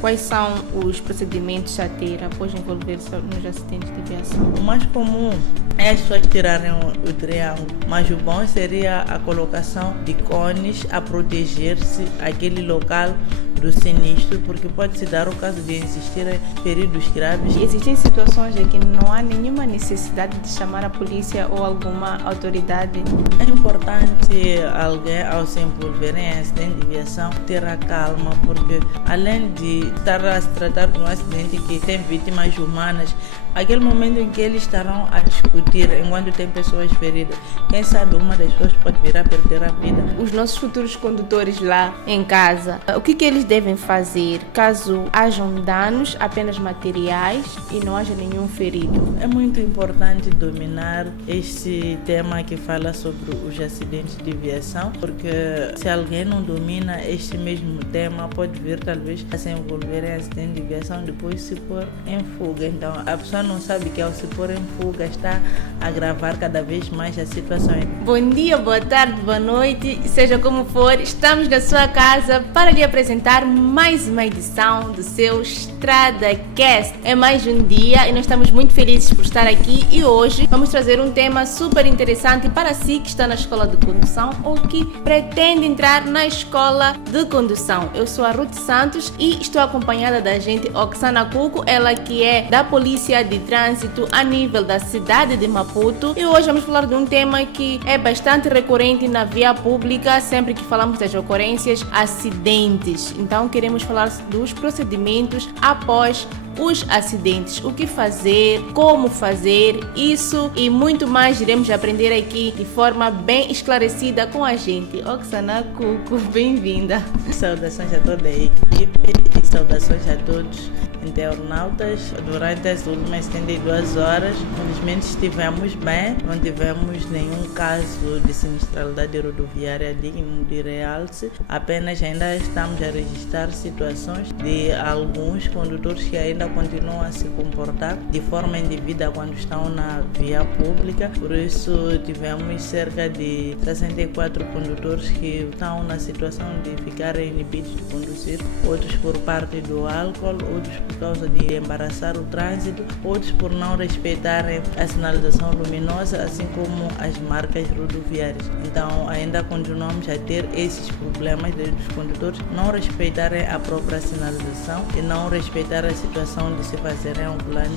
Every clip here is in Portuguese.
quais são os procedimentos a ter após envolver-se nos acidentes de viação? O mais comum é as pessoas tirarem o triângulo, mas o bom seria a colocação de cones a proteger-se aquele local do sinistro, porque pode se dar o caso de existirem feridos graves. Existem situações em que não há nenhuma necessidade de chamar a polícia ou alguma autoridade. É importante alguém, ao se envolver em acidente de viação, ter a calma, porque além de estar a se tratar de um acidente que tem vítimas humanas, aquele momento em que eles estarão a discutir enquanto tem pessoas feridas, quem sabe uma das pessoas pode vir a perder a vida. Os nossos futuros condutores lá em casa, o que eles devem fazer caso hajam danos apenas materiais e não haja nenhum ferido? É muito importante dominar este tema que fala sobre os acidentes de viação, porque se alguém não domina este mesmo tema, pode vir talvez a se envolver em acidente de viação depois se pôr em fuga. Então a pessoa não sabe que ao se pôr em fuga está a agravar cada vez mais a situação. Bom dia, boa tarde, boa noite, seja como for, estamos na sua casa para lhe apresentar mais uma edição do seu EstradaCast. É mais um dia e nós estamos muito felizes por estar aqui e hoje vamos trazer um tema super interessante para si que está na escola de condução ou que pretende entrar na escola de condução. Eu sou a Ruth Santos e estou acompanhada da agente Oksana Cuco, ela que é da Polícia de Trânsito a nível da cidade de Maputo, e hoje vamos falar de um tema que é bastante recorrente na via pública sempre que falamos das ocorrências, acidentes. Então queremos falar dos procedimentos após os acidentes, o que fazer, como fazer, isso e muito mais iremos aprender aqui de forma bem esclarecida com a gente. Oksana Cuco, bem-vinda. Saudações a toda a equipe e saudações a todos internautas. Durante as últimas 72 horas, infelizmente estivemos bem, não tivemos nenhum caso de sinistralidade rodoviária digno de realce, apenas ainda estamos a registrar situações de alguns condutores que ainda continuam a se comportar de forma indevida quando estão na via pública. Por isso tivemos cerca de 64 condutores que estão na situação de ficarem inibidos de conduzir, outros por parte do álcool, outros por causa de embaraçar o trânsito, outros por não respeitarem a sinalização luminosa, assim como as marcas rodoviárias. Então ainda continuamos a ter esses problemas dos condutores não respeitarem a própria sinalização e não respeitar a situação de se fazerem ao volante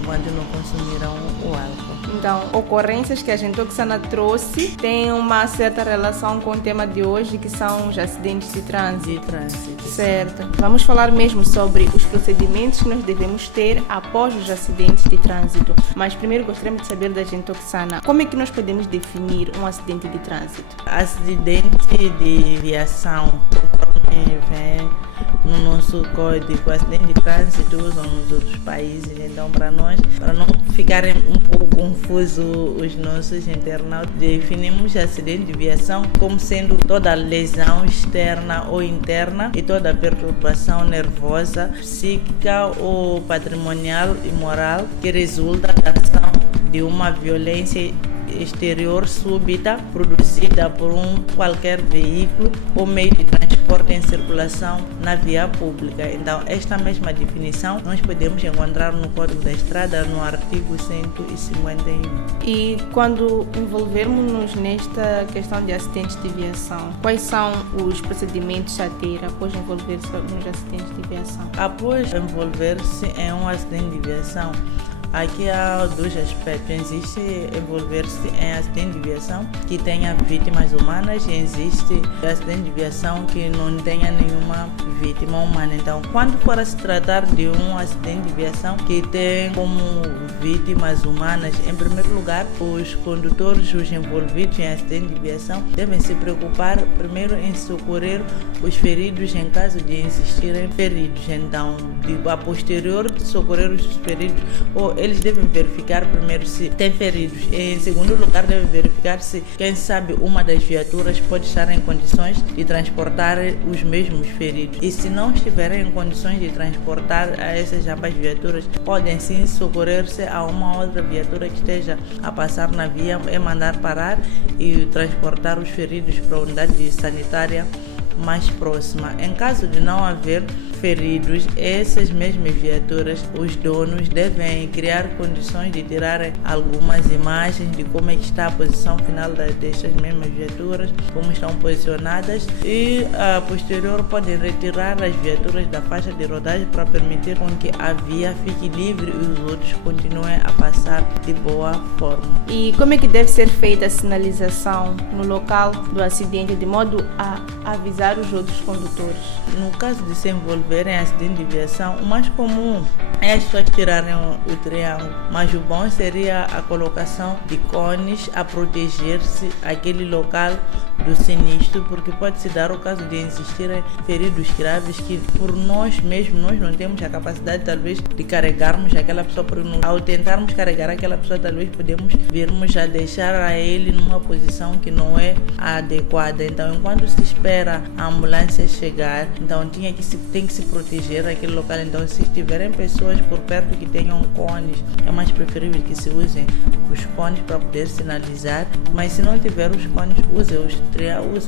enquanto não consumiram o álcool. Então, ocorrências que a gente Oksana trouxe têm uma certa relação com o tema de hoje, que são os acidentes de trânsito. Certo. Vamos falar mesmo sobre os procedimentos que nós devemos ter após os acidentes de trânsito. Mas primeiro gostaríamos de saber da gente Oksana, como é que nós podemos definir um acidente de trânsito? Acidente de viação, conforme vem no nosso código, acidente de trânsito usam nos outros países. Então para não ficarem um pouco confusos os nossos internautas, definimos acidente de viação como sendo toda lesão externa ou interna e toda perturbação nervosa, psíquica ou patrimonial e moral que resulta da ação de uma violência exterior súbita produzida por qualquer veículo ou meio de transporte em circulação na via pública. Então, esta mesma definição nós podemos encontrar no Código da Estrada, no artigo 151. E quando envolvermos-nos nesta questão de acidentes de viação, quais são os procedimentos a ter após envolver-se nos acidentes de viação? Após envolver-se em um acidente de viação, aqui há dois aspectos. Existe envolver-se em acidente de viação que tenha vítimas humanas e existe acidente de viação que não tenha nenhuma vítima humana. Então, quando for a se tratar de um acidente de viação que tem como vítimas humanas, em primeiro lugar, os condutores, os envolvidos em acidente de viação, devem se preocupar primeiro em socorrer os feridos em caso de existirem feridos. Então, a posterior de socorrer os feridos, ou eles devem verificar primeiro se tem feridos. Em segundo lugar, devem verificar se, quem sabe, uma das viaturas pode estar em condições de transportar os mesmos feridos. E se não estiverem em condições de transportar a essas ambas viaturas, podem sim socorrer-se a uma outra viatura que esteja a passar na via e mandar parar e transportar os feridos para a unidade sanitária mais próxima. Em caso de não haver feridos, essas mesmas viaturas, os donos devem criar condições de tirarem algumas imagens de como é que está a posição final destas mesmas viaturas, como estão posicionadas, e a posterior podem retirar as viaturas da faixa de rodagem para permitir com que a via fique livre e os outros continuem a passar de boa forma. E como é que deve ser feita a sinalização no local do acidente de modo a avisar os outros condutores? No caso de se envolverem em acidente de viação, o mais comum é as pessoas tirarem o triângulo, mas o bom seria a colocação de cones a proteger-se aquele local do sinistro, porque pode se dar o caso de existirem feridos graves que por nós mesmos nós não temos a capacidade talvez de carregarmos aquela pessoa, porque ao tentarmos carregar aquela pessoa talvez podemos virmos a deixar a ele numa posição que não é adequada. Então enquanto se espera a ambulância chegar, então tem que se proteger aquele local. Então se tiverem pessoas por perto que tenham cones, é mais preferível que se usem os cones para poder sinalizar, mas se não tiver os cones, use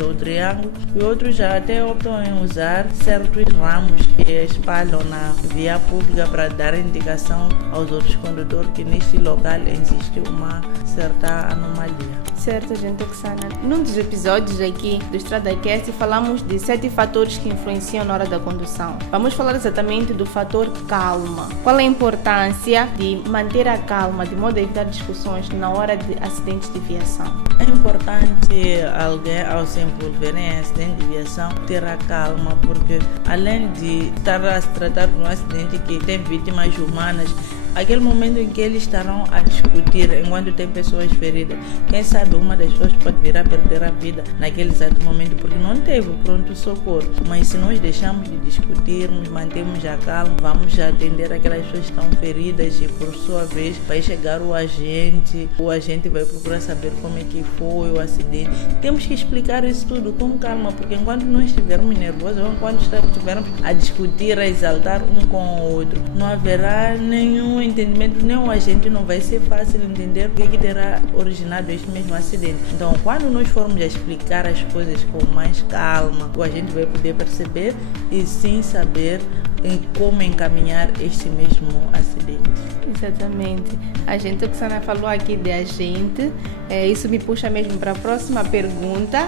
o triângulo, e outros já até optam em usar certos ramos que espalham na via pública para dar indicação aos outros condutores que neste local existe uma certa anomalia. Certo, gente Oksana. Num dos episódios aqui do StradaCast falamos de 7 fatores que influenciam na hora da condução. Vamos falar exatamente do fator calma. Qual é a importância de manter a calma de modo a evitar discussões na hora de acidentes de viação? É importante alguém, ao se envolver em acidente de viação, ter a calma, porque além de estar a se tratar de um acidente que tem vítimas humanas, aquele momento em que eles estarão a discutir, enquanto tem pessoas feridas, quem sabe uma das pessoas pode vir a perder a vida naquele exato momento, porque não teve o pronto-socorro. Mas se nós deixarmos de discutirmos, mantemos a calma, vamos atender aquelas pessoas que estão feridas e por sua vez vai chegar o agente vai procurar saber como é que foi o acidente. Temos que explicar isso tudo com calma, porque enquanto nós estivermos nervosos ou enquanto estivermos a discutir, a exaltar um com o outro, não haverá nenhum entendimento, nem o agente não vai ser fácil entender o que terá originado este mesmo acidente. Então, quando nós formos a explicar as coisas com mais calma, o agente vai poder perceber e sim saber como encaminhar este mesmo acidente. Exatamente. A gente Oksana falou aqui de agente, isso me puxa mesmo para a próxima pergunta,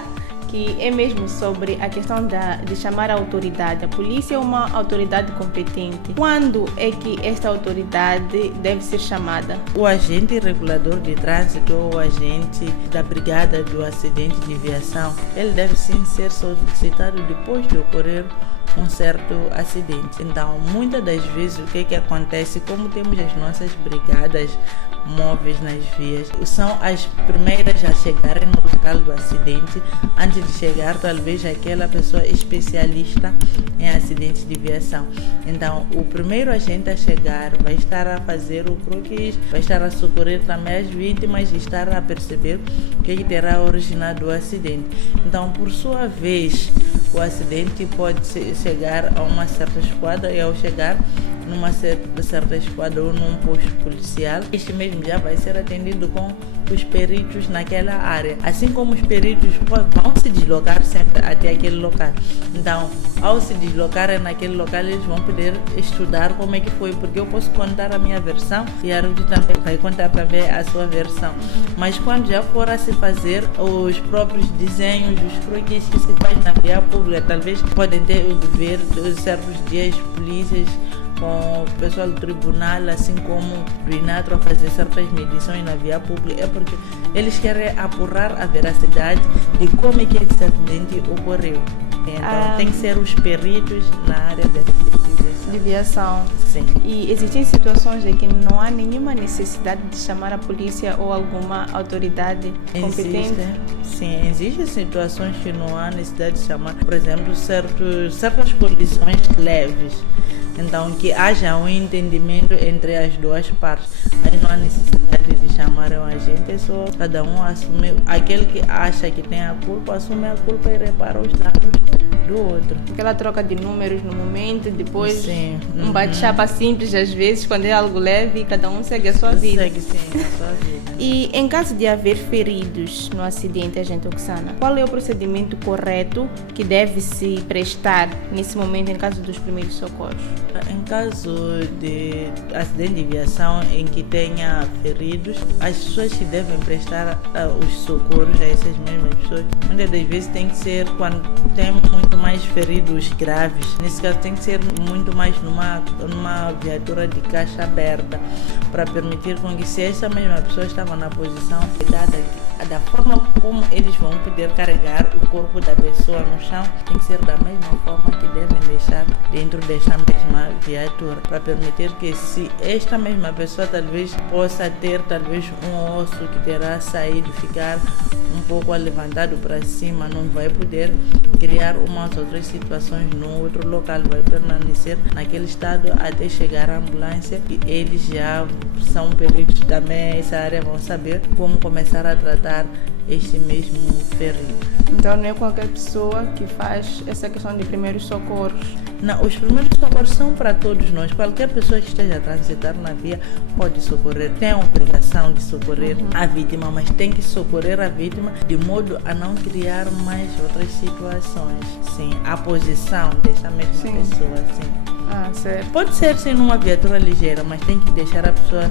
que é mesmo sobre a questão de chamar a autoridade. A polícia é uma autoridade competente. Quando é que esta autoridade deve ser chamada? O agente regulador de trânsito ou o agente da brigada do acidente de viação, ele deve sim ser solicitado depois de ocorrer um certo acidente. Então, muitas das vezes, o que acontece, como temos as nossas brigadas móveis nas vias, são as primeiras a chegarem no local do acidente, antes de chegar talvez aquela pessoa especialista em acidentes de viação. Então, o primeiro agente a chegar vai estar a fazer o croquis, vai estar a socorrer também as vítimas e estar a perceber o que terá originado o acidente. Então, por sua vez, o acidente pode chegar a uma certa esquadra, e ao chegar numa certa esquadra ou num posto policial, este mesmo já vai ser atendido com os peritos naquela área. Assim como os peritos vão se deslocar sempre até aquele local. Então, ao se deslocarem naquele local, eles vão poder estudar como é que foi, porque eu posso contar a minha versão e a Ruth também vai contar também a sua versão. Mas quando já for a se fazer os próprios desenhos, os croquis que se faz na via pública, talvez podem ter ver certos dias polícias com o pessoal do tribunal, assim como do INATRO, a fazer certas medições na via pública, é porque eles querem apurar a veracidade de como é que esse acidente ocorreu. Então tem que ser os peritos na área de viação. Sim. E existem situações em que não há nenhuma necessidade de chamar a polícia ou alguma autoridade competente? Sim, existem situações que não há necessidade de chamar, por exemplo, certas colisões leves. Então, que haja um entendimento entre as duas partes. Aí não há necessidade de chamar um agente, é só cada um assumir. Aquele que acha que tem a culpa, assume a culpa e repara os danos do outro. Aquela troca de números no momento, depois Sim. um bate-chapa simples, às vezes, quando é algo leve, cada um segue a sua vida. Segue sim, a sua vida. E em caso de haver feridos no acidente, agente Oksana, qual é o procedimento correto que deve se prestar nesse momento em caso dos primeiros socorros? Em caso de acidente de aviação em que tenha feridos, as pessoas que devem prestar os socorros a essas mesmas pessoas, muitas das vezes tem que ser quando tem muito mais feridos graves. Nesse caso tem que ser muito mais numa viatura de caixa aberta, para permitir com que, se essa mesma pessoa estava na posição dada, da forma como eles vão poder carregar o corpo da pessoa no chão, tem que ser da mesma forma que devem deixar dentro desta mesma viatura, para permitir que, se esta mesma pessoa talvez possa ter um osso que terá saído, ficar um pouco levantado para cima, não vai poder criar umas outras situações no outro local, vai permanecer naquele estado até chegar a ambulância, e eles já são peritos também essa área, vão saber como começar a tratar este mesmo ferido. Então não é qualquer pessoa que faz essa questão de primeiros socorros? Não, os primeiros socorros são para todos nós. Qualquer pessoa que esteja a transitar na via pode socorrer. Tem a obrigação de socorrer a vítima, mas tem que socorrer a vítima de modo a não criar mais outras situações. Sim, a posição dessa mesma pessoa, sim. Ah, certo. Pode ser sim numa viatura ligeira, mas tem que deixar a pessoa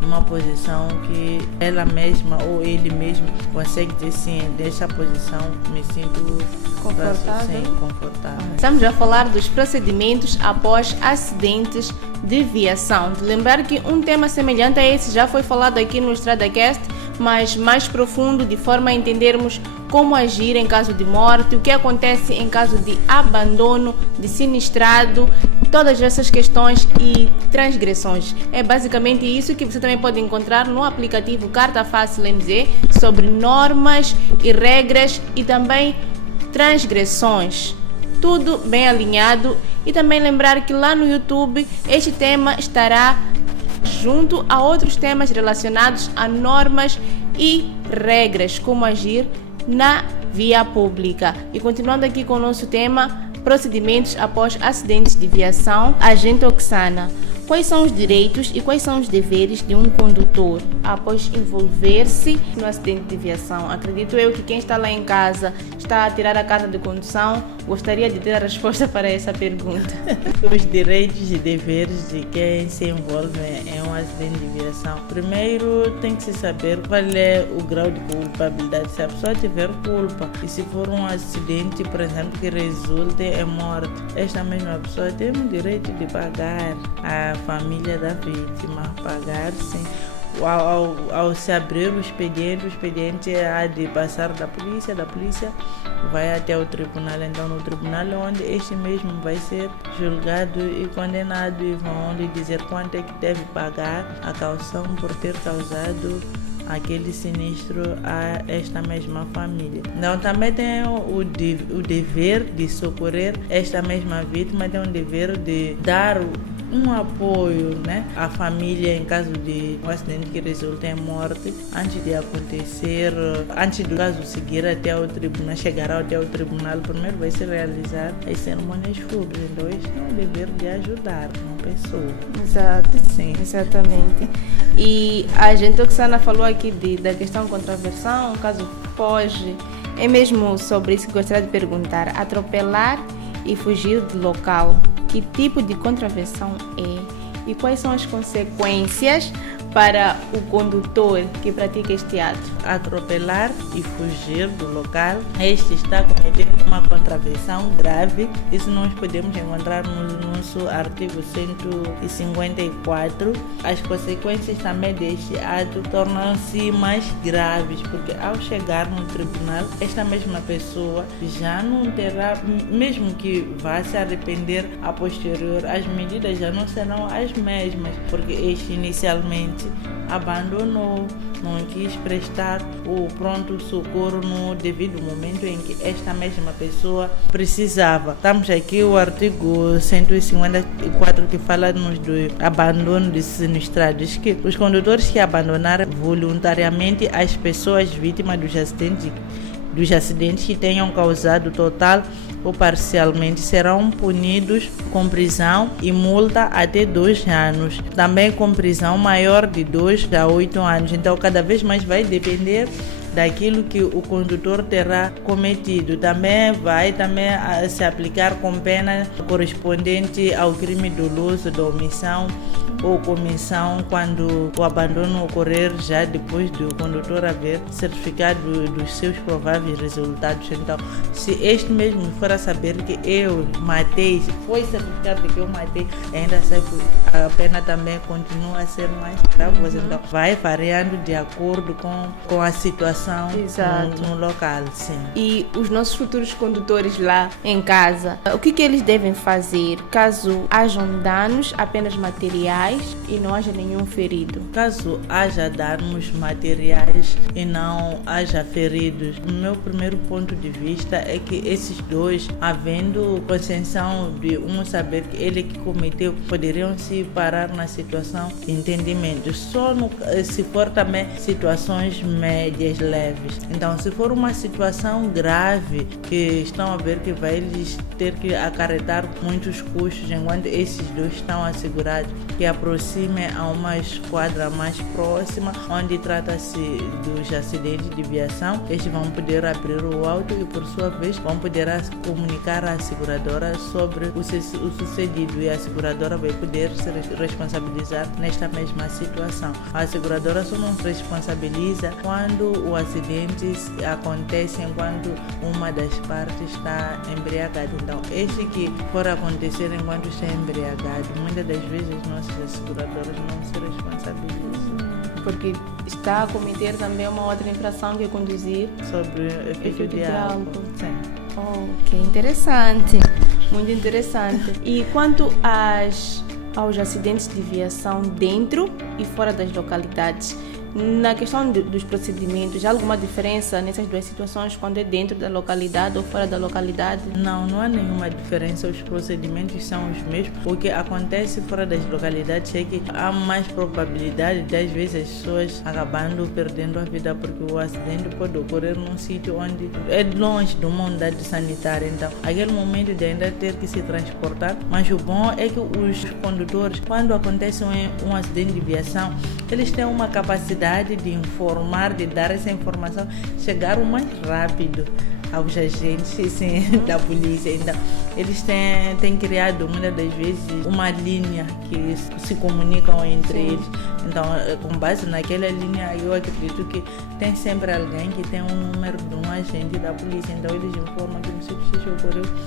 numa posição que ela mesma ou ele mesmo consegue dizer, sim, dessa posição me sinto confortável. Sim, confortável. Estamos a falar dos procedimentos após acidentes de viação. De lembrar que um tema semelhante a esse já foi falado aqui no StradaCast, mas mais profundo, de forma a entendermos como agir em caso de morte, o que acontece em caso de abandono, de sinistrado, todas essas questões e transgressões. É basicamente isso que você também pode encontrar no aplicativo Carta Fácil MZ, sobre normas e regras e também transgressões. Tudo bem alinhado. E também lembrar que lá no YouTube este tema estará junto a outros temas relacionados a normas e regras, como agir na via pública. E continuando aqui com o nosso tema, procedimentos após acidentes de viação, agente Oksana, quais são os direitos e quais são os deveres de um condutor após envolver-se no acidente de viação? Acredito eu que quem está lá em casa, está a tirar a carta de condução, gostaria de ter a resposta para essa pergunta. Os direitos e deveres de quem se envolve em um acidente de viação. Primeiro tem que se saber qual é o grau de culpabilidade. Se a pessoa tiver culpa e se for um acidente, por exemplo, que resulte em morte, esta mesma pessoa tem o direito de pagar a família da vítima, pagar sim. Ao se abrir o expediente há de passar da polícia vai até o tribunal. Então no tribunal é onde este mesmo vai ser julgado e condenado, e vão lhe dizer quanto é que deve pagar a caução por ter causado aquele sinistro a esta mesma família. Então também tem o dever de socorrer esta mesma vítima, tem o dever de dar um apoio, né, à família em caso de um acidente que resulte em morte, antes de acontecer, antes do caso seguir até o tribunal, chegará até o tribunal, primeiro vai se realizar as cerimônias fúnebres. Então este é o dever de ajudar uma pessoa. Exato, sim, exatamente. E a gente Oksana falou aqui da questão controversão, caso foge, é mesmo sobre isso que gostaria de perguntar. Atropelar e fugir do local, que tipo de contravenção é e quais são as consequências para o condutor que pratica este ato? Atropelar e fugir do local, este está cometendo uma contravenção grave. Isso nós podemos encontrar no nosso artigo 154. As consequências também deste ato tornam-se mais graves, porque ao chegar no tribunal, esta mesma pessoa já não terá, mesmo que vá se arrepender a posterior, as medidas já não serão as mesmas, porque este inicialmente abandonou, não quis prestar o pronto socorro no devido momento em que esta mesma pessoa precisava. Estamos aqui o artigo 154 que fala-nos do abandono de sinistrados, que os condutores que abandonarem voluntariamente as pessoas vítimas dos acidentes dos acidentes que tenham causado total ou parcialmente serão punidos com prisão e multa até 2 anos. Também com prisão maior de 2 a 8 anos. Então, cada vez mais vai depender daquilo que o condutor terá cometido. Também vai se aplicar com pena correspondente ao crime doloso de omissão ou comissão quando o abandono ocorrer já depois do condutor haver certificado dos seus prováveis resultados. Então, se este mesmo for a saber que eu matei, se foi certificado de que eu matei, ainda sei que a pena também continua a ser mais gravosa. Então, vai variando de acordo com a situação no local. Sim. E os nossos futuros condutores lá em casa, o que eles devem fazer caso hajam danos apenas materiais e não haja nenhum ferido? Caso haja danos materiais e não haja feridos, o meu primeiro ponto de vista é que esses dois, havendo consciência de um saber que ele que cometeu, poderiam se parar na situação de entendimento. Só se for também situações médias, leves. Então, se for uma situação grave que estão a ver que vai lhes ter que acarretar muitos custos enquanto esses dois estão assegurados, que aproxime a uma esquadra mais próxima, onde trata-se dos acidentes de viação. Estes vão poder abrir o auto e, por sua vez, vão poder comunicar à seguradora sobre o sucedido, e a seguradora vai poder se responsabilizar nesta mesma situação. A seguradora só não se responsabiliza quando o acidente acontece enquanto uma das partes está embriagada. Então, este que for acontecer enquanto está embriagado, muitas das vezes nossas seguradoras não se responsabilizam. Porque está a cometer também uma outra infração que é conduzir sobre efeito de álcool. Sim. Ok, interessante, muito interessante. E quanto aos acidentes de viação dentro e fora das localidades, na questão dos procedimentos, há alguma diferença nessas duas situações, quando é dentro da localidade ou fora da localidade? Não há nenhuma diferença, os procedimentos são os mesmos. O que acontece fora das localidades é que há mais probabilidade de, às vezes, as pessoas acabando perdendo a vida, porque o acidente pode ocorrer num sítio onde é longe de uma unidade sanitária. Então, aquele momento de ainda ter que se transportar, mas o bom é que os condutores, quando acontece um acidente de viação, eles têm uma capacidade de informar, de dar essa informação, chegar o mais rápido aos agentes da polícia. Então, eles têm criado muitas das vezes uma linha que se comunicam entre eles. Então, com base naquela linha, eu acredito que tem sempre alguém que tem um número de um agente da polícia. Então, eles informam que no sítio X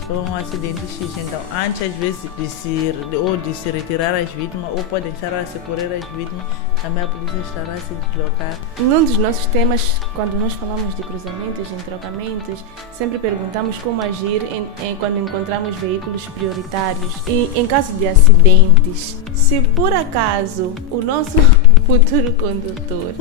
ocorreu um acidente X. Então, antes, às vezes, de se retirar as vítimas, ou podem estar a socorrer as vítimas, também a polícia estará a se deslocar. Num dos nossos temas, quando nós falamos de cruzamentos, de entrocamentos, sempre perguntamos como agir quando encontramos veículos prioritários. E em caso de acidentes, se por acaso o nosso futuro condutor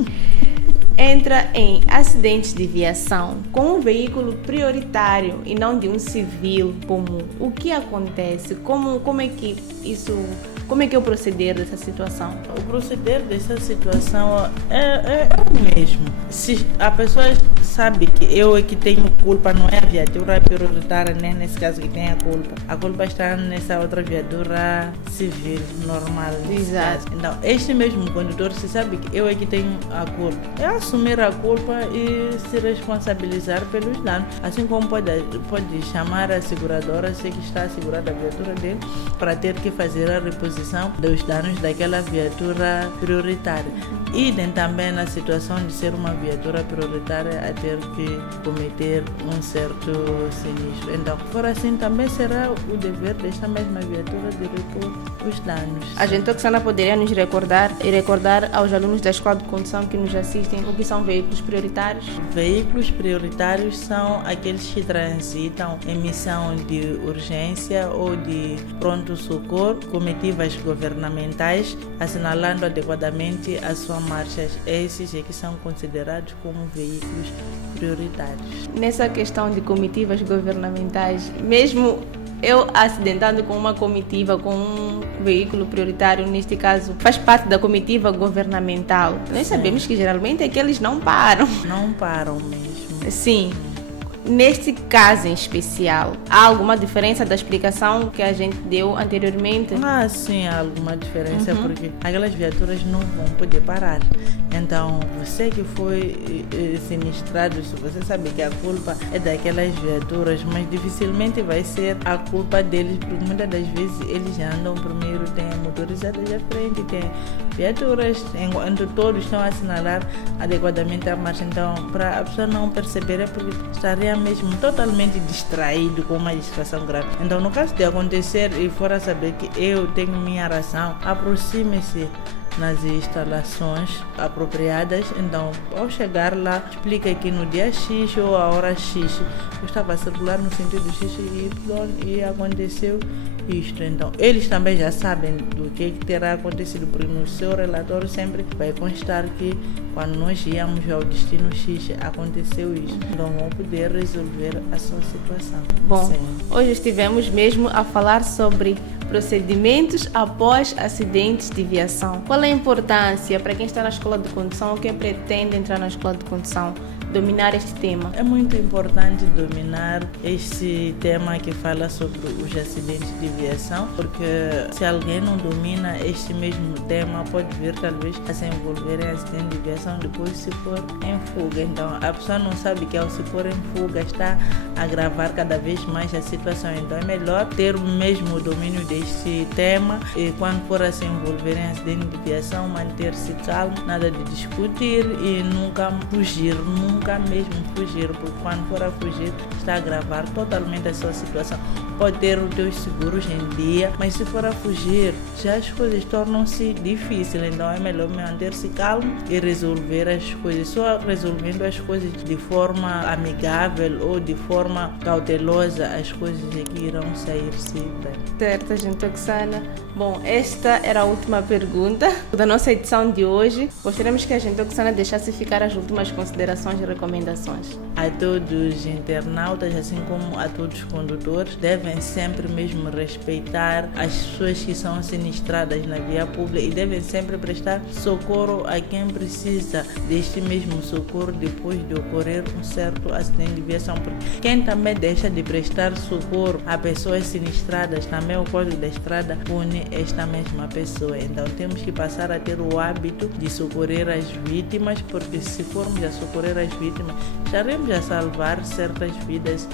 entra em acidentes de viação com um veículo prioritário e não de um civil comum, o que acontece? Como é que é o proceder dessa situação? O proceder dessa situação é o mesmo. Se a pessoa sabe que eu é que tenho culpa, não é a viatura prioritária, nem nesse caso que tem a culpa está nessa outra viatura civil, normal. Exato. Então, este mesmo condutor, se sabe que eu é que tenho a culpa, é assumir a culpa e se responsabilizar pelos danos. Assim como pode chamar a seguradora, se que está assegurada a viatura dele, para ter que fazer a reposição dos danos daquela viatura prioritária. Idem também na situação de ser uma viatura prioritária a ter que cometer um certo sinistro. Então, por assim, também será o dever desta mesma viatura de repor os danos. A gente, Oxana, poderia nos recordar aos alunos da escola de condução que nos assistem o que são veículos prioritários? Veículos prioritários são aqueles que transitam em missão de urgência ou de pronto-socorro, comitivas governamentais, assinalando adequadamente a sua marcha. Esses é que são considerados como veículos prioritários. Nessa questão de comitivas governamentais, mesmo eu acidentando com uma comitiva, com um veículo prioritário, neste caso, faz parte da comitiva governamental. Nós sabemos que geralmente é que eles não param. Não param mesmo. Sim. neste caso em especial, há alguma diferença da explicação que a gente deu anteriormente? Sim, há alguma diferença, porque aquelas viaturas não vão poder parar. Então, você que foi sinistrado, se você sabe que a culpa é daquelas viaturas, mas dificilmente vai ser a culpa deles, porque muitas das vezes eles já andam primeiro, tem motorizadas à frente, tem viaturas, enquanto todos estão a assinalar adequadamente a marcha. Então, para a pessoa não perceber, é porque estaria mesmo totalmente distraído, com uma distração grave. Então, no caso de acontecer e for a saber que eu tenho minha razão, aproxime-se nas instalações apropriadas. Então, ao chegar lá, explica que no dia X ou a hora X eu estava a circular no sentido X e Y e aconteceu isto. Então, eles também já sabem do que terá acontecido, porque no seu relatório sempre vai constar que quando nós íamos ao destino X aconteceu isso. Então, vão poder resolver a sua situação. Bom, hoje estivemos mesmo a falar sobre procedimentos após acidentes de viação. Qual é a importância para quem está na escola de condução ou quem pretende entrar na escola de condução dominar este tema? É muito importante dominar este tema que fala sobre os acidentes de viação, porque se alguém não domina este mesmo tema, pode vir talvez a se envolver em acidente de viação depois se for em fuga. Então, a pessoa não sabe que ao se for em fuga está a agravar cada vez mais a situação. Então, é melhor ter o mesmo domínio deste tema e quando for a se envolver em acidente de viação, manter-se calmo, nada de discutir e nunca fugir, nunca mesmo fugir, porque quando for a fugir está a agravar totalmente a sua situação. Pode ter os teus seguros em dia, mas se for a fugir, já as coisas tornam-se difíceis. Então é melhor manter-se calmo e resolver as coisas. Só resolvendo as coisas de forma amigável ou de forma cautelosa, as coisas aqui irão sair-se bem. Certo, gente Oxana. Bom, esta era a última pergunta da nossa edição de hoje. Gostaríamos que a gente Oxana deixasse ficar as últimas considerações e recomendações. A todos os internautas, assim como a todos os condutores, devem sempre mesmo respeitar as pessoas que são sinistradas na via pública e devem sempre prestar socorro a quem precisa deste mesmo socorro depois de ocorrer um certo acidente de viação. Porque quem também deixa de prestar socorro a pessoas sinistradas, também o Código da Estrada pune esta mesma pessoa. Então temos que passar a ter o hábito de socorrer as vítimas, porque se formos a socorrer as vítimas, estaremos a salvar certas vidas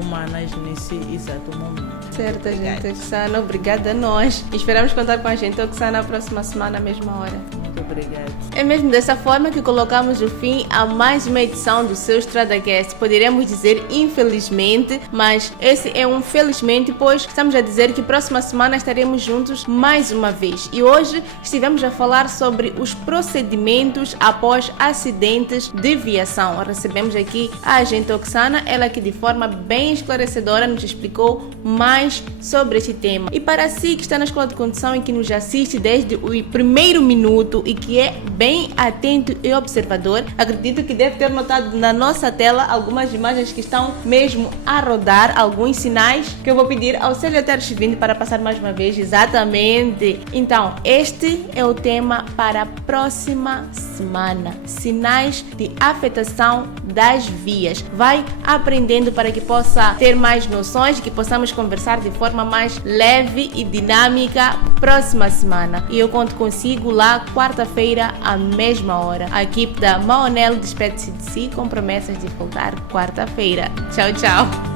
humanas nesse exato momento. Certo, gente Oxana, obrigada a nós. Esperamos contar com a gente Oxana na próxima semana, à mesma hora. Muito obrigada. É mesmo dessa forma que colocamos o fim a mais uma edição do seu StradaCast. Poderíamos dizer infelizmente, mas esse é um felizmente, pois estamos a dizer que próxima semana estaremos juntos mais uma vez. E hoje estivemos a falar sobre os procedimentos após acidentes de viação. Recebemos aqui a agente Oxana, ela que de forma bem esclarecedora nos explicou mais sobre este tema. E para si que está na escola de condução e que nos assiste desde o primeiro minuto e que é bem atento e observador, acredito que deve ter notado na nossa tela algumas imagens que estão mesmo a rodar, alguns sinais que eu vou pedir ao Célio Teres Vinde para passar mais uma vez. Exatamente. Então, este é o tema para a próxima semana. Sinais de afetação das vias. Vai aprendendo para que possa ter mais noções, que possamos conversar de forma mais leve e dinâmica próxima semana. E eu conto consigo lá quarta-feira à mesma hora. A equipe da Maonel despede-se de si com promessas de voltar quarta-feira. Tchau, tchau.